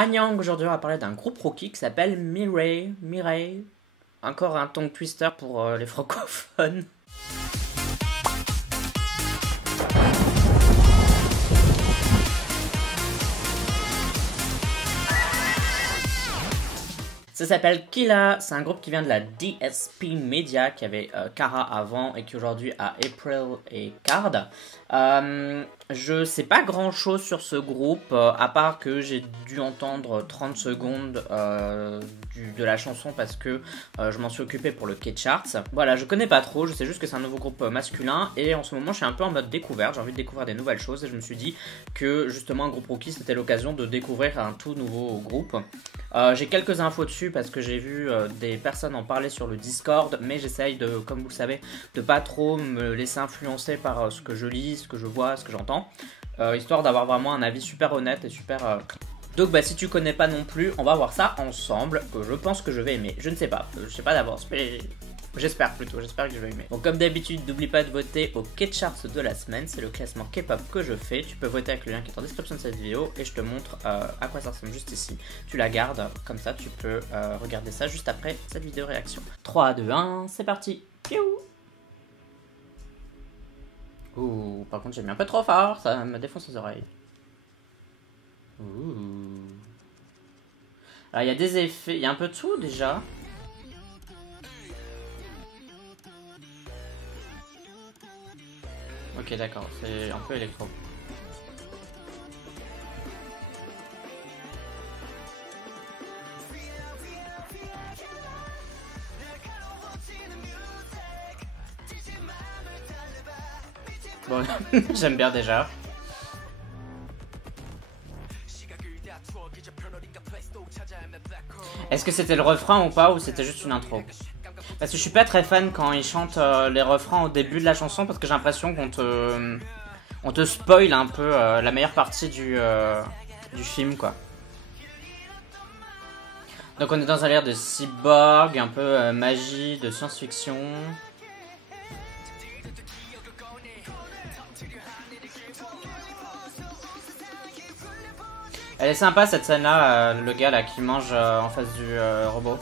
Anyang, aujourd'hui on va parler d'un groupe rookie qui s'appelle Mireille. Encore un tongue twister pour les francophones. Ça s'appelle Killa, c'est un groupe qui vient de la DSP Media, qui avait Kara avant et qui aujourd'hui a April et Card. Je sais pas grand chose sur ce groupe, à part que j'ai dû entendre 30 secondes de la chanson parce que je m'en suis occupé pour le K-Charts. Voilà, je connais pas trop, je sais juste que c'est un nouveau groupe masculin et en ce moment je suis un peu en mode découverte, j'ai envie de découvrir des nouvelles choses et je me suis dit que justement un groupe rookie c'était l'occasion de découvrir un tout nouveau groupe. J'ai quelques infos dessus parce que j'ai vu des personnes en parler sur le Discord, mais j'essaye de, comme vous le savez, de pas trop me laisser influencer par ce que je lis, ce que je vois, ce que j'entends, histoire d'avoir vraiment un avis super honnête et super... Donc bah si tu connais pas non plus, on va voir ça ensemble, que je pense que je vais aimer. Je ne sais pas d'avance, mais j'espère que je vais aimer. Donc comme d'habitude, n'oublie pas de voter au K-Charts de la semaine, c'est le classement K-pop que je fais. Tu peux voter avec le lien qui est en description de cette vidéo et je te montre à quoi ça ressemble juste ici. Tu la gardes, comme ça tu peux regarder ça juste après cette vidéo réaction. 3, 2, 1, c'est parti. Piou. Ouh, par contre j'ai mis un peu trop fort, ça me défonce les oreilles. Ouh. Alors il y a des effets, il y a un peu de tout déjà. Ok d'accord, c'est un peu électro. Bon, j'aime bien déjà. Est-ce que c'était le refrain ou pas, ou c'était juste une intro? Parce que je suis pas très fan quand ils chantent les refrains au début de la chanson, parce que j'ai l'impression qu'on te spoil un peu la meilleure partie du film, quoi. Donc on est dans un air de cyborg, un peu magie, de science-fiction. Elle est sympa cette scène là, le gars là qui mange en face du robot.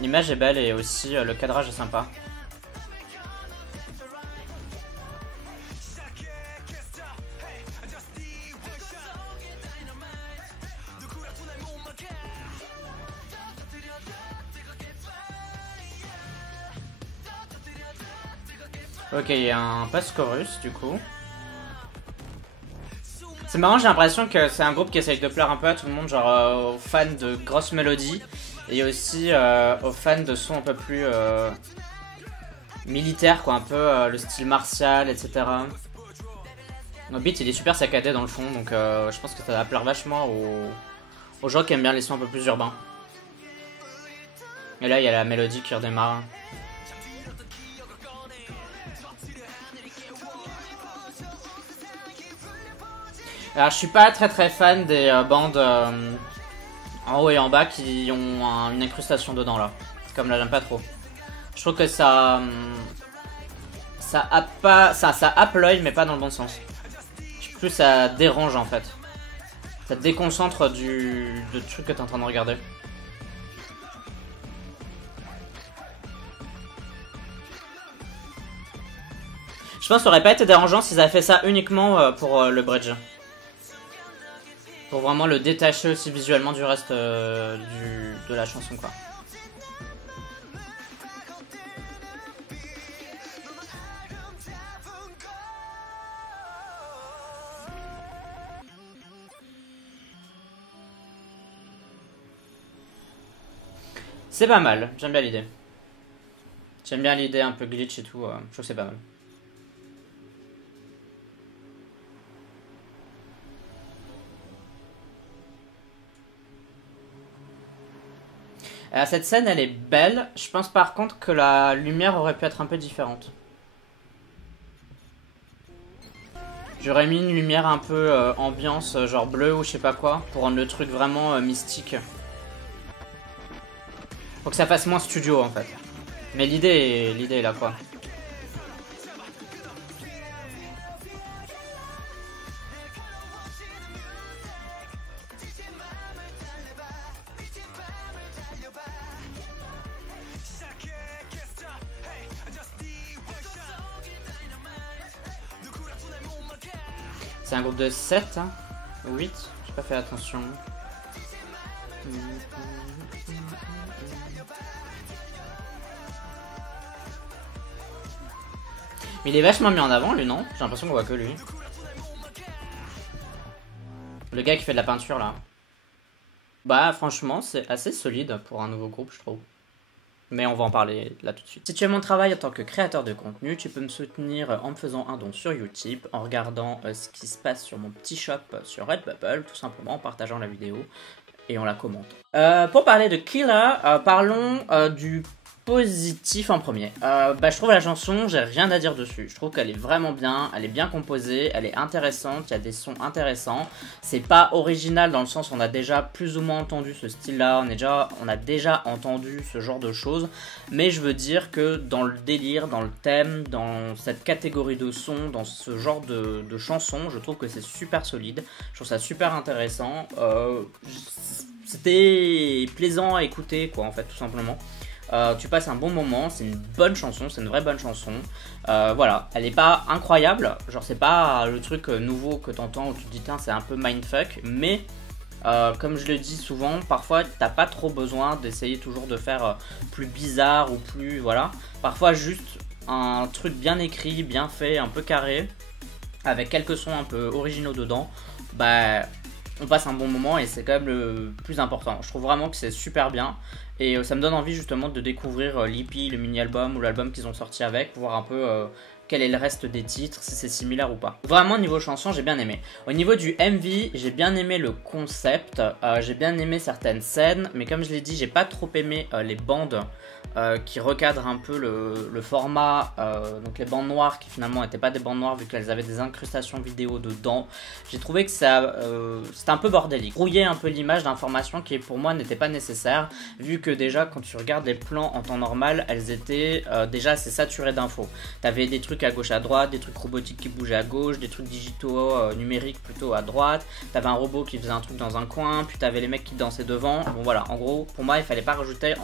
L'image est belle et aussi le cadrage est sympa. Ok, il y a un post-chorus du coup. C'est marrant, j'ai l'impression que c'est un groupe qui essaye de plaire un peu à tout le monde, genre aux fans de grosses mélodies et aussi aux fans de sons un peu plus militaires, quoi, un peu le style martial, etc. Le beat il est super saccadé dans le fond, donc je pense que ça va plaire vachement aux gens qui aiment bien les sons un peu plus urbains. Et là il y a la mélodie qui redémarre. Alors je suis pas très fan des bandes en haut et en bas qui ont une incrustation dedans là. Comme là j'aime pas trop. Je trouve que ça happe l'œil mais pas dans le bon sens. Plus ça dérange en fait. Ça te déconcentre du truc que t'es en train de regarder. Je pense que ça aurait pas été dérangeant s'ils avaient fait ça uniquement pour le bridge. Pour vraiment le détacher aussi visuellement du reste de la chanson, quoi. C'est pas mal, j'aime bien l'idée. J'aime bien l'idée un peu glitch et tout, je trouve que c'est pas mal. Cette scène elle est belle, je pense par contre que la lumière aurait pu être un peu différente. J'aurais mis une lumière un peu ambiance, genre bleu ou je sais pas quoi, pour rendre le truc vraiment mystique. Faut que ça fasse moins studio en fait. Mais l'idée est là quoi. C'est un groupe de 7, hein, 8, j'ai pas fait attention. Mais il est vachement mis en avant lui, non? J'ai l'impression qu'on voit que lui. Le gars qui fait de la peinture là. Bah franchement c'est assez solide pour un nouveau groupe je trouve. Mais on va en parler là tout de suite. Si tu aimes mon travail en tant que créateur de contenu, tu peux me soutenir en me faisant un don sur YouTube, en regardant ce qui se passe sur mon petit shop sur Redbubble, tout simplement en partageant la vidéo et en la commentant. Pour parler de Killa, parlons du positif en premier. Je trouve la chanson, j'ai rien à dire dessus. Je trouve qu'elle est vraiment bien, elle est bien composée, elle est intéressante, il y a des sons intéressants. C'est pas original dans le sens où on a déjà plus ou moins entendu ce style-là, on a déjà entendu ce genre de choses. Mais je veux dire que dans le délire, dans le thème, dans cette catégorie de sons, dans ce genre de chansons, je trouve que c'est super solide. Je trouve ça super intéressant. C'était plaisant à écouter, quoi, en fait, tout simplement. Tu passes un bon moment, c'est une bonne chanson, c'est une vraie bonne chanson. Voilà, elle est pas incroyable, genre c'est pas le truc nouveau que t'entends où tu te dis tiens c'est un peu mindfuck, mais comme je le dis souvent, parfois t'as pas trop besoin d'essayer toujours de faire plus bizarre ou plus voilà. Parfois juste un truc bien écrit, bien fait, un peu carré, avec quelques sons un peu originaux dedans, bah on passe un bon moment et c'est quand même le plus important. Je trouve vraiment que c'est super bien. Et ça me donne envie justement de découvrir l'EP, le mini-album ou l'album qu'ils ont sorti avec, pour voir un peu quel est le reste des titres, si c'est similaire ou pas. Vraiment niveau chanson, j'ai bien aimé. Au niveau du MV, j'ai bien aimé le concept, j'ai bien aimé certaines scènes, mais comme je l'ai dit, j'ai pas trop aimé les bandes qui recadrent un peu le format, donc les bandes noires qui finalement n'étaient pas des bandes noires vu qu'elles avaient des incrustations vidéo dedans. J'ai trouvé que ça c'était un peu bordélique, brouillait un peu l'image d'informations qui pour moi n'était pas nécessaire, vu que déjà quand tu regardes les plans en temps normal, elles étaient déjà assez saturées d'infos. T'avais des trucs à gauche à droite, des trucs robotiques qui bougeaient à gauche, des trucs digitaux numériques plutôt à droite, t'avais un robot qui faisait un truc dans un coin, puis t'avais les mecs qui dansaient devant. Bon voilà, en gros pour moi il fallait pas rajouter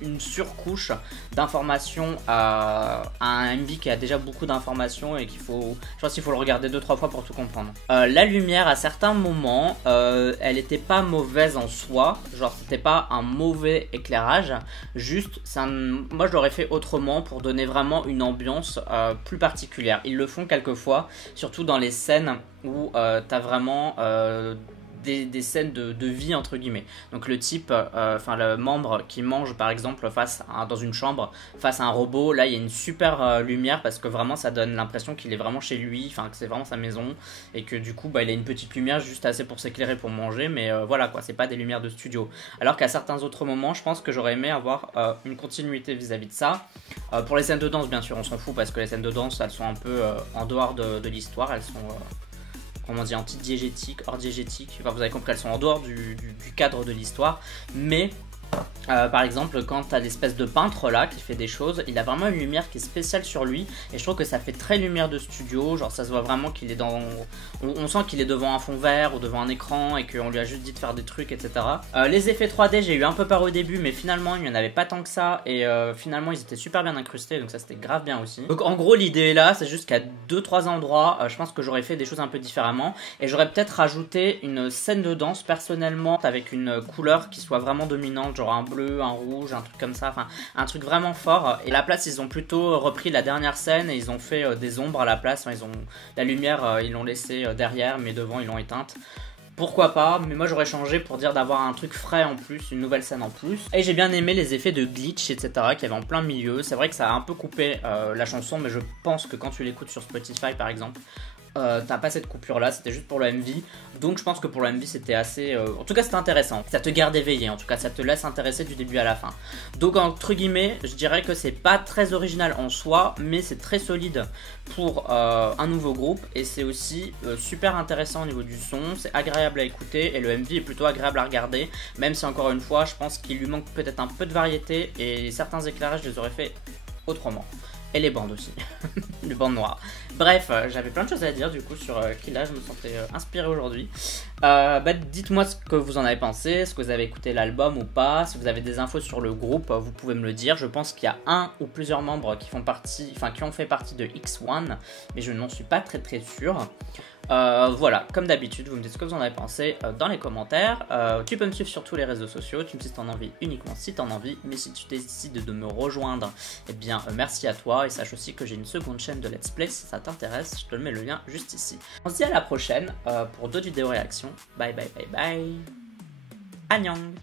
une surcouche d'informations à un MV qui a déjà beaucoup d'informations et je pense qu'il faut le regarder 2-3 fois pour tout comprendre. La lumière à certains moments, elle était pas mauvaise en soi, genre c'était pas un mauvais éclairage, juste moi je l'aurais fait autrement pour donner vraiment une ambiance plus particulière. Ils le font quelquefois, surtout dans les scènes où t'as vraiment des scènes de vie entre guillemets. Donc le type, le membre qui mange par exemple dans une chambre face à un robot, là il y a une super lumière parce que vraiment ça donne l'impression qu'il est vraiment chez lui, enfin que c'est vraiment sa maison et que du coup il a une petite lumière juste assez pour s'éclairer pour manger, mais voilà quoi, c'est pas des lumières de studio. Alors qu'à certains autres moments, je pense que j'aurais aimé avoir une continuité vis-à-vis de ça. Pour les scènes de danse bien sûr on s'en fout parce que les scènes de danse elles sont un peu en dehors de l'histoire, elles sont comment dire, anti-diégétique, hors diégétique, enfin vous avez compris, elles sont en dehors du cadre de l'histoire, mais par exemple quand t'as l'espèce de peintre là qui fait des choses, il a vraiment une lumière qui est spéciale sur lui et je trouve que ça fait très lumière de studio, genre ça se voit vraiment qu'il est on sent qu'il est devant un fond vert ou devant un écran et qu'on lui a juste dit de faire des trucs, etc. Les effets 3D, j'ai eu un peu peur au début mais finalement il n'y en avait pas tant que ça et finalement ils étaient super bien incrustés, donc ça c'était grave bien aussi. Donc en gros l'idée est là, c'est juste qu'à 2-3 endroits je pense que j'aurais fait des choses un peu différemment et j'aurais peut-être rajouté une scène de danse personnellement avec une couleur qui soit vraiment dominante, genre un bleu, un rouge, un truc comme ça, enfin un truc vraiment fort. Et à la place ils ont plutôt repris la dernière scène et ils ont fait des ombres à la place, enfin, la lumière ils l'ont laissée derrière mais devant ils l'ont éteinte. Pourquoi pas, mais moi j'aurais changé pour dire d'avoir un truc frais en plus, une nouvelle scène en plus. Et j'ai bien aimé les effets de glitch, etc. qu'il y avait en plein milieu. C'est vrai que ça a un peu coupé la chanson, mais je pense que quand tu l'écoutes sur Spotify par exemple, t'as pas cette coupure là, c'était juste pour le MV. Donc je pense que pour le MV c'était assez en tout cas c'était intéressant, ça te garde éveillé, en tout cas ça te laisse intéresser du début à la fin. Donc entre guillemets je dirais que c'est pas très original en soi, mais c'est très solide pour un nouveau groupe. Et c'est aussi super intéressant au niveau du son, c'est agréable à écouter et le MV est plutôt agréable à regarder. Même si encore une fois je pense qu'il lui manque peut-être un peu de variété et certains éclairages je les aurais fait autrement. Et les bandes aussi. du bande noire. Bref, j'avais plein de choses à dire du coup sur Killa, je me sentais inspiré aujourd'hui. Dites-moi ce que vous en avez pensé, est-ce que vous avez écouté l'album ou pas, si vous avez des infos sur le groupe, vous pouvez me le dire. Je pense qu'il y a un ou plusieurs membres qui ont fait partie de X1, mais je n'en suis pas très sûr. Voilà, comme d'habitude, vous me dites ce que vous en avez pensé dans les commentaires. Tu peux me suivre sur tous les réseaux sociaux, tu me dis si t'en as envie uniquement si t'en as envie, mais si tu décides de me rejoindre, eh bien merci à toi, et sache aussi que j'ai une seconde chaîne de Let's Play, si ça t'intéresse, je te mets le lien juste ici. On se dit à la prochaine pour d'autres vidéos réactions. Bye bye bye bye. Annyeong.